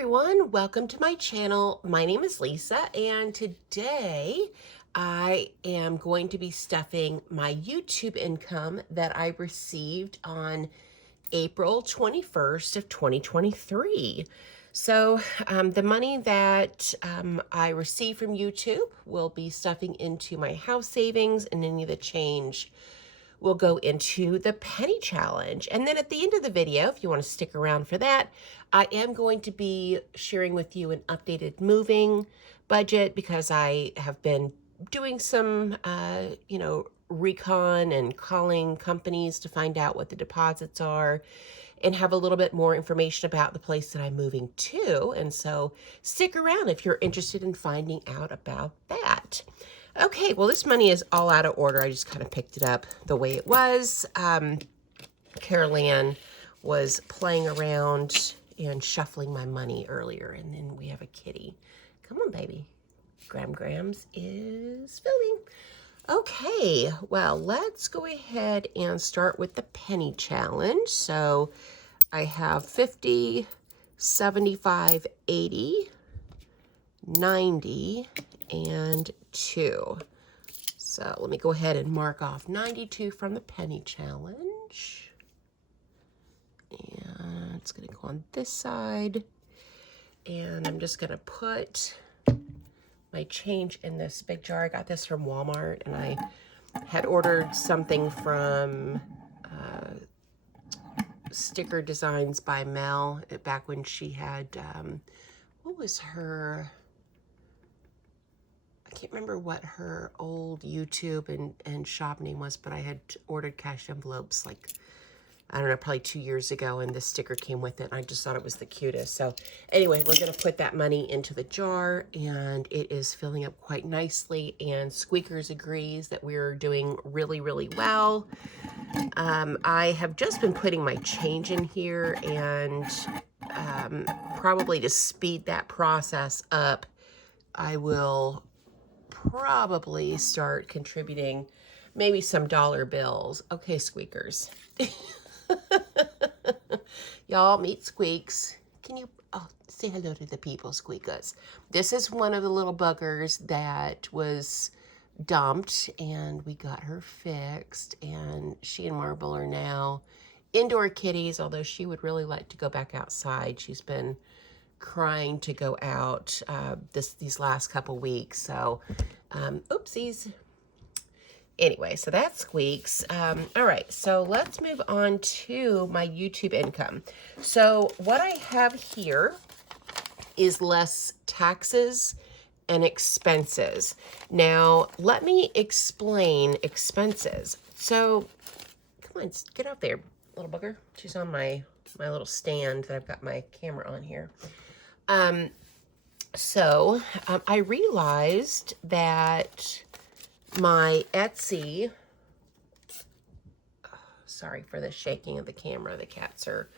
everyone, welcome to my channel. My name is Lisa, and today I am going to be stuffing my YouTube income that I received on April 21st of 2023. So the money that I received from YouTube will be stuffing into my house savings, and any of the change will go into the penny challenge. And then at the end of the video, if you want to stick around for that, I am going to be sharing with you an updated moving budget because I have been doing some, recon and calling companies to find out what the deposits are and have a little bit more information about the place that I'm moving to. And so stick around if you're interested in finding out about that. Okay, well, this money is all out of order. I just kind of picked it up the way it was. Carol Ann was playing around and shuffling my money earlier, and then we have a kitty. Come on, baby. Grams is filling. Okay, well, let's go ahead and start with the penny challenge. So I have 50, 75, 80, 90, and 2. So let me go ahead and mark off 92 from the penny challenge. And it's going to go on this side. And I'm just going to put my change in this big jar. I got this from Walmart, and I had ordered something from Sticker Designs by Mel back when she had, what was her... I can't remember what her old YouTube and shop name was, but I had ordered cash envelopes like, I don't know, probably 2 years ago, and this sticker came with it. And I just thought it was the cutest. So anyway, we're going to put that money into the jar, and it is filling up quite nicely. And Squeakers agrees that we're doing really, really well. I have just been putting my change in here, and probably to speed that process up, I will probably start contributing maybe some dollar bills. Okay, Squeakers. Y'all meet Squeaks. Can you say hello to the people, Squeakers? This is one of the little buggers that was dumped, and we got her fixed, and she and Marble are now indoor kitties, although she would really like to go back outside. She's been crying to go out these last couple weeks. So oopsies. Anyway, so that Squeaks. All right, so let's move on to my YouTube income. So what I have here is less taxes and expenses. Now let me explain expenses. So come on, get out there, little bugger. She's on my little stand that I've got my camera on here. I realized that my Etsy, sorry for the shaking of the camera, the cats are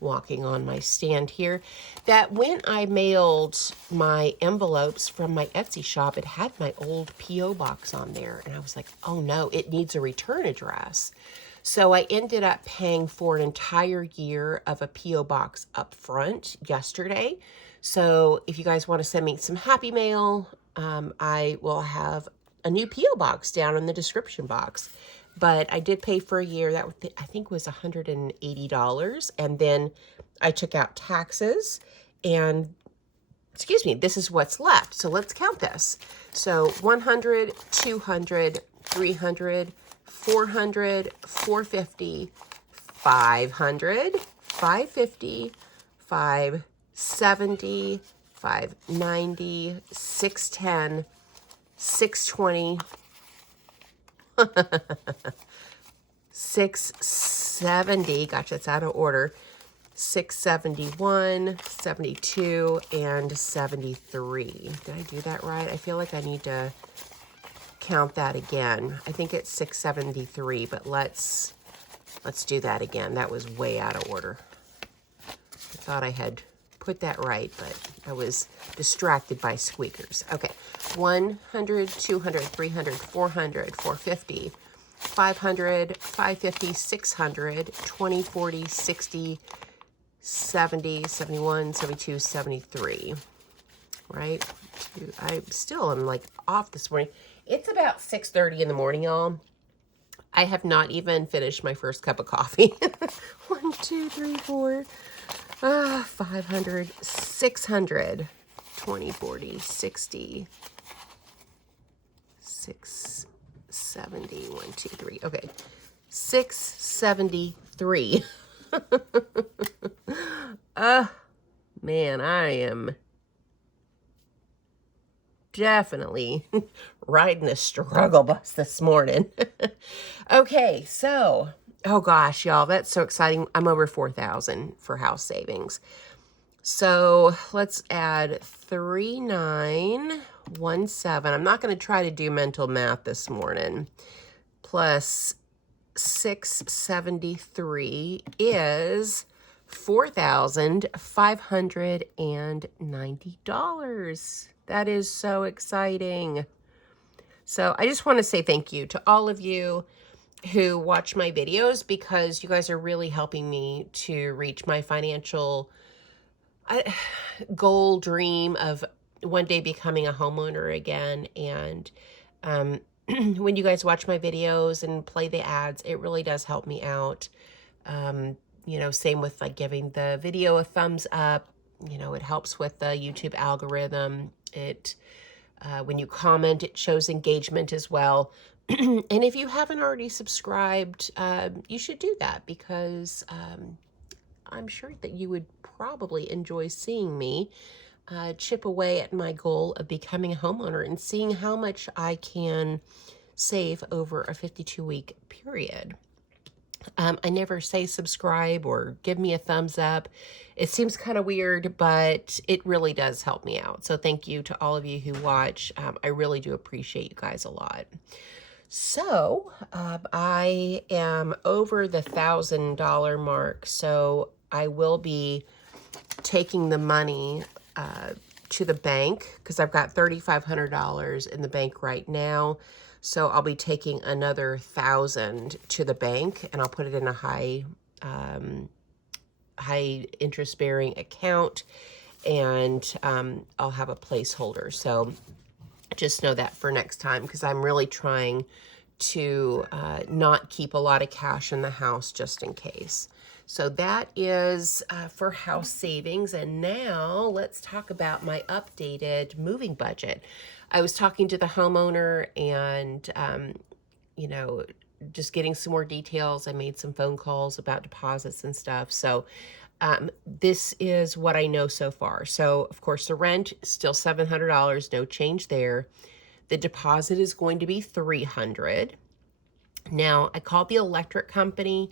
walking on my stand here, that when I mailed my envelopes from my Etsy shop, it had my old P.O. box on there, and I was like, oh no, it needs a return address. So I ended up paying for an entire year of a P.O. box up front yesterday. So if you guys want to send me some happy mail, I will have a new P.O. box down in the description box. But I did pay for a year. That I think was $180. And then I took out taxes. And, excuse me, this is what's left. So let's count this. So 100, 200, 300, 400, 450, 500, 550, 570, 590, 610, 620, 670, gosh, that's out of order, 671, 72, and 73. Did I do that right? I feel like I need to count that again. I think it's 673, but let's do that again. That was way out of order. I thought I had put that right, but I was distracted by Squeakers. Okay, 100, 200, 300, 400, 450, 500, 550, 600, 20, 40, 60, 70, 71, 72, 73, right? I still am like off this morning. It's about 6:30 in the morning, y'all. I have not even finished my first cup of coffee. 1, 2, 3, 4, 500, 600, 20, 40, 60, 670, 1, 2, 3. Okay, 673. Man, I am definitely riding a struggle bus this morning. Okay, so, oh gosh, y'all, that's so exciting. I'm over 4,000 for house savings. So let's add 3917. I'm not going to try to do mental math this morning. Plus 673 is $4,590. That is so exciting. So I just want to say thank you to all of you who watch my videos, because you guys are really helping me to reach my financial goal, dream of one day becoming a homeowner again. And when you guys watch my videos and play the ads, it really does help me out. You know, same with like giving the video a thumbs up. You know, it helps with the YouTube algorithm. It when you comment, it shows engagement as well. And if you haven't already subscribed, you should do that, because I'm sure that you would probably enjoy seeing me chip away at my goal of becoming a homeowner and seeing how much I can save over a 52-week period. I never say subscribe or give me a thumbs up. It seems kind of weird, but it really does help me out. So thank you to all of you who watch. I really do appreciate you guys a lot. So I am over the $1,000 mark. So I will be taking the money to the bank, because I've got $3,500 in the bank right now. So I'll be taking another 1,000 to the bank, and I'll put it in a high interest bearing account, and I'll have a placeholder. So just know that for next time, because I'm really trying to not keep a lot of cash in the house just in case. So that is for house savings. And now let's talk about my updated moving budget. I was talking to the homeowner and, you know, just getting some more details. I made some phone calls about deposits and stuff. So this is what I know so far. So, of course, the rent is still $700, no change there. The deposit is going to be $300. Now, I called the electric company,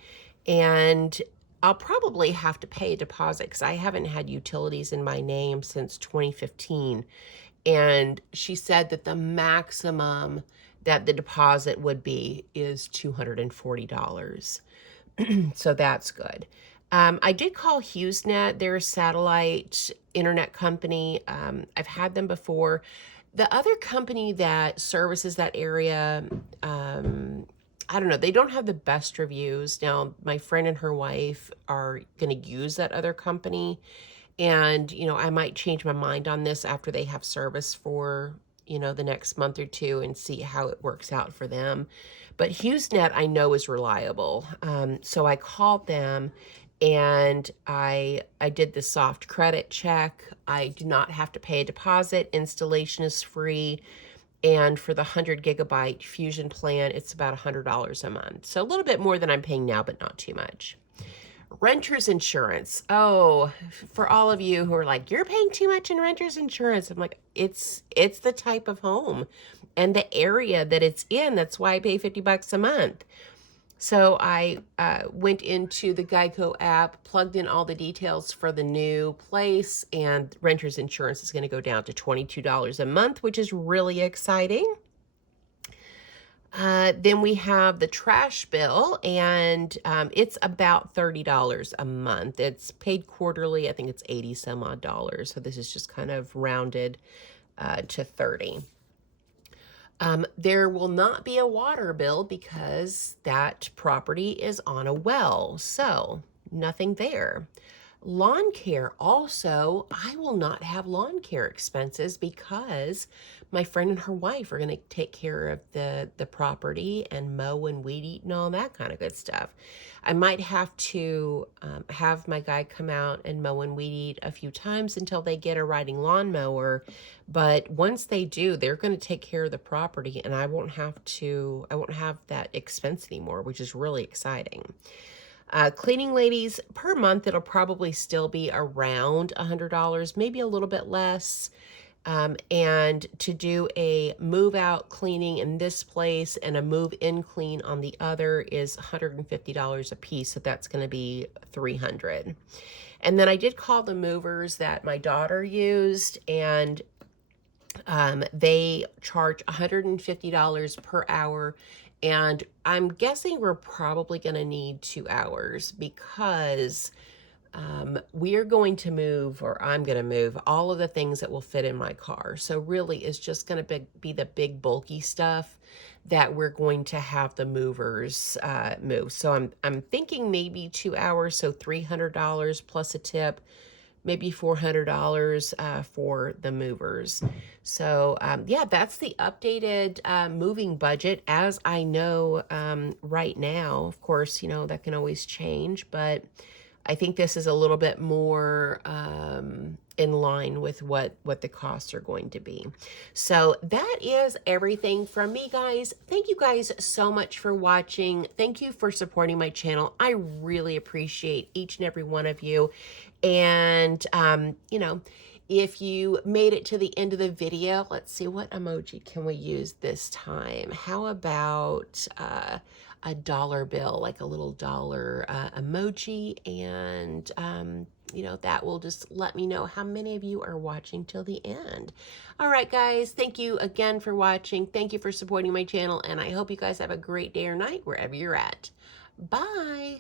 and I'll probably have to pay a deposit because I haven't had utilities in my name since 2015. And she said that the maximum that the deposit would be is $240. So that's good. I did call HughesNet. They're a satellite internet company. I've had them before. The other company that services that area, I don't know, they don't have the best reviews. Now, my friend and her wife are going to use that other company. And, you know, I might change my mind on this after they have service for, you know, the next month or two and see how it works out for them. But HughesNet I know is reliable. So I called them and I did the soft credit check. I do not have to pay a deposit. Installation is free. And for the 100 gigabyte Fusion plan, it's about $100 a month. So a little bit more than I'm paying now, but not too much. Renter's insurance. Oh, for all of you who are like, you're paying too much in renter's insurance. I'm like, it's the type of home and the area that it's in. That's why I pay $50 a month. So I went into the Geico app, plugged in all the details for the new place, and renter's insurance is going to go down to $22 a month, which is really exciting. Then we have the trash bill, and it's about $30 a month. It's paid quarterly. I think it's 80 some odd dollars. So this is just kind of rounded to 30. There will not be a water bill because that property is on a well, so nothing there. Lawn care also, I will not have lawn care expenses because my friend and her wife are going to take care of the property and mow and weed eat and all that kind of good stuff. I might have to have my guy come out and mow and weed eat a few times until they get a riding lawnmower. But once they do, they're going to take care of the property, and I won't have that expense anymore, which is really exciting. Cleaning ladies, per month, it'll probably still be around $100, maybe a little bit less. And to do a move out cleaning in this place and a move in clean on the other is $150 a piece. So that's going to be $300. And then I did call the movers that my daughter used, and they charge $150 per hour. And I'm guessing we're probably going to need 2 hours because we are going to move, or I'm going to move, all of the things that will fit in my car. So really, it's just going to be the big bulky stuff that we're going to have the movers move. So I'm thinking maybe 2 hours, so $300 plus a tip, maybe $400 for the movers. So yeah, that's the updated moving budget as I know right now. Of course, you know, that can always change, but I think this is a little bit more in line with what the costs are going to be. So that is everything from me, guys. Thank you guys so much for watching. Thank you for supporting my channel. I really appreciate each and every one of you. And, you know, if you made it to the end of the video, let's see, what emoji can we use this time? How about a dollar bill, like a little dollar emoji, and you know, that will just let me know how many of you are watching till the end. All right, guys, thank you again for watching. Thank you for supporting my channel, and I hope you guys have a great day or night wherever you're at. Bye.